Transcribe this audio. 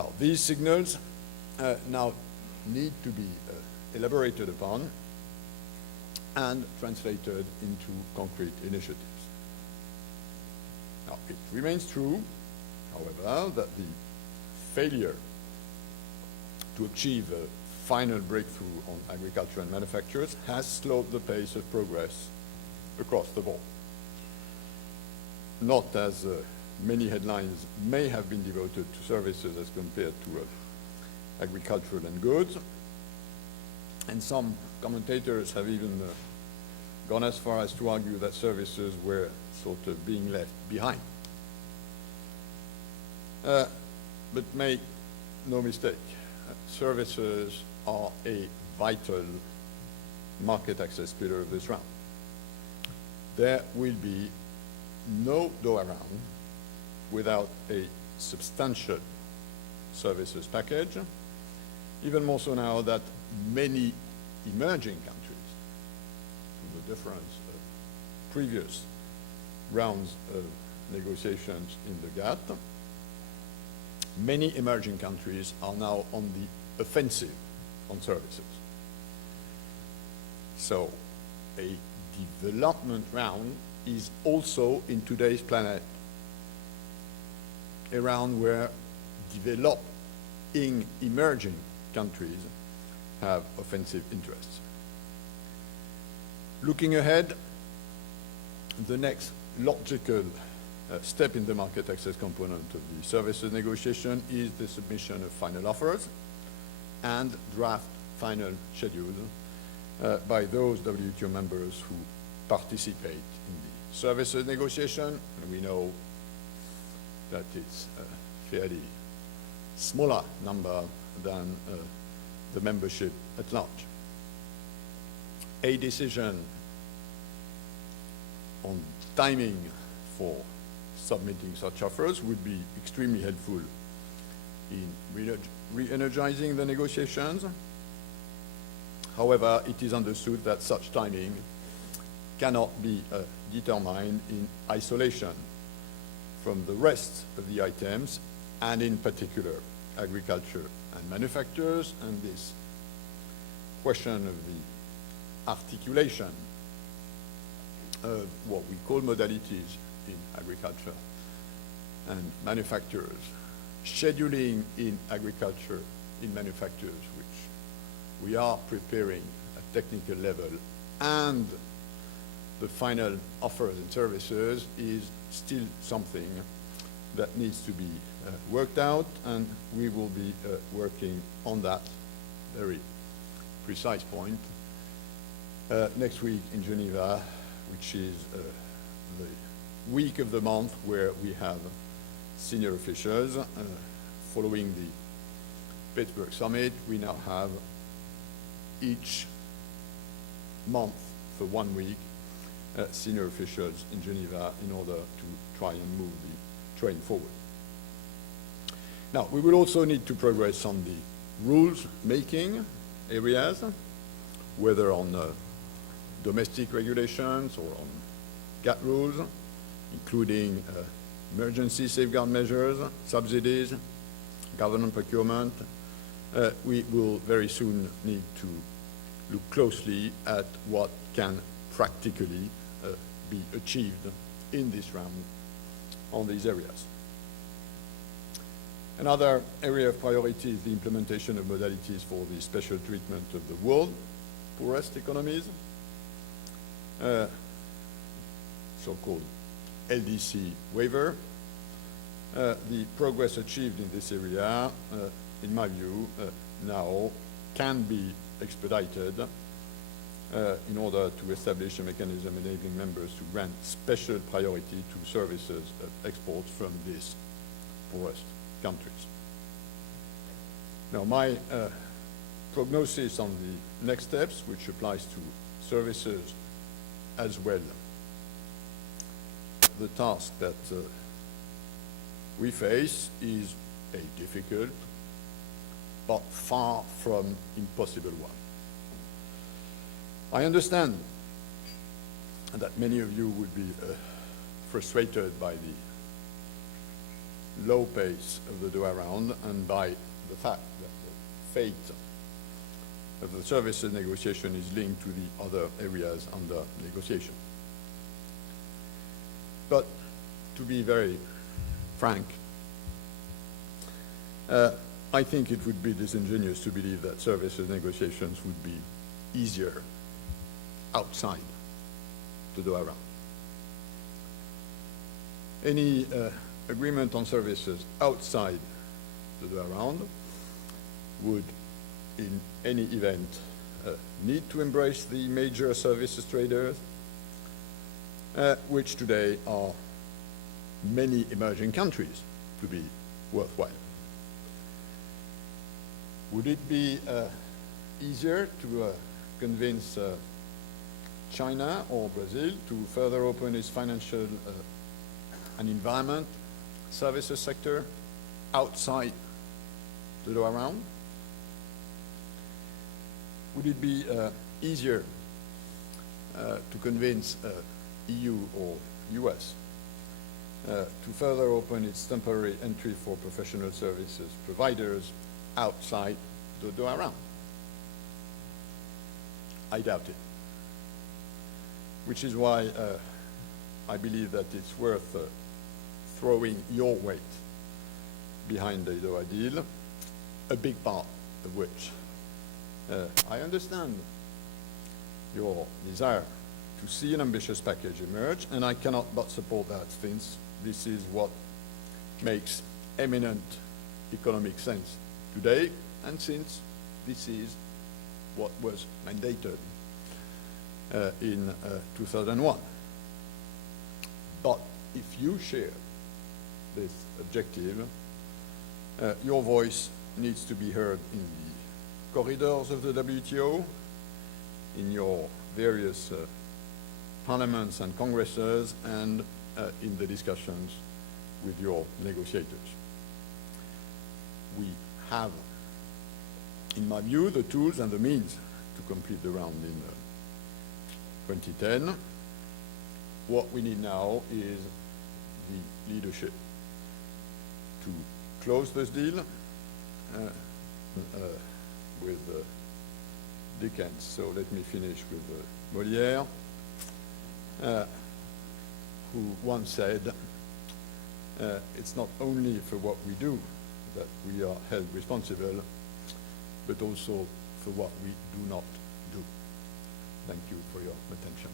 Now, these signals now need to be elaborated upon and translated into concrete initiatives. Now, it remains true, however, that the failure to achieve a final breakthrough on agriculture and manufacturers has slowed the pace of progress across the board. Not as many headlines may have been devoted to services as compared to agricultural and goods, and some commentators have even gone as far as to argue that services were sort of being left behind. But make no mistake, services are a vital market access pillar of this round. There will be no go around without a substantial services package, even more so now that many emerging countries, to the difference of previous rounds of negotiations in the GATT, many emerging countries are now on the offensive on services. So a development round is also in today's planet a round where developing emerging countries have offensive interests. Looking ahead, the next logical step in the market access component of the services negotiation is the submission of final offers and draft final schedules by those WTO members who participate in the services negotiation. And we know that it's a fairly smaller number than the membership at large. A decision on timing for submitting such offers would be extremely helpful in re-energizing the negotiations. However, it is understood that such timing cannot be determined in isolation from the rest of the items, and in particular agriculture and manufacturers, and this question of the articulation of what we call modalities in agriculture and manufacturers, scheduling in agriculture, in manufacturers, which we are preparing at technical level, and the final offers and services is still something that needs to be worked out, and we will be working on that very precise point next week in Geneva, which is the week of the month where we have senior officials. Following the Pittsburgh summit, we now have each month for 1 week senior officials in Geneva in order to try and move the train forward. Now, we will also need to progress on the rules-making areas, whether on domestic regulations or on GATT rules, including emergency safeguard measures, subsidies, government procurement. We will very soon need to look closely at what can practically be achieved in this round on these areas. Another area of priority is the implementation of modalities for the special treatment of the world poorest economies, so-called LDC waiver. The progress achieved in this area, in my view, now can be expedited in order to establish a mechanism enabling members to grant special priority to services exports from these poorest countries. Now, my prognosis on the next steps, which applies to services as well, the task that we face is a difficult but far from impossible one. I understand that many of you would be frustrated by the low pace of the Doha round and by the fact that the fate of the services negotiation is linked to the other areas under negotiation. But to be very frank, I think it would be disingenuous to believe that services negotiations would be easier outside the Doha round. Any agreement on services outside the Doha round would, in any event, need to embrace the major services traders, which today are many emerging countries, to be worthwhile. Would it be easier to convince China or Brazil to further open its financial and environment services sector outside the Doha round? Would it be easier to convince EU or US to further open its temporary entry for professional services providers outside the Doha round? I doubt it. Which is why I believe that it's worth throwing your weight behind the Doha deal, a big part of which I understand your desire to see an ambitious package emerge, and I cannot but support that, since this is what makes eminent economic sense today, and since this is what was mandated in 2001. But if you share this objective, your voice needs to be heard in the corridors of the WTO, in your various parliaments and congresses, and in the discussions with your negotiators. We have, in my view, the tools and the means to complete the round in 2010. What we need now is the leadership to close this deal with Dickens. So let me finish with Molière, who once said, it's not only for what we do that we are held responsible, but also for what we do not do. Thank you for your attention.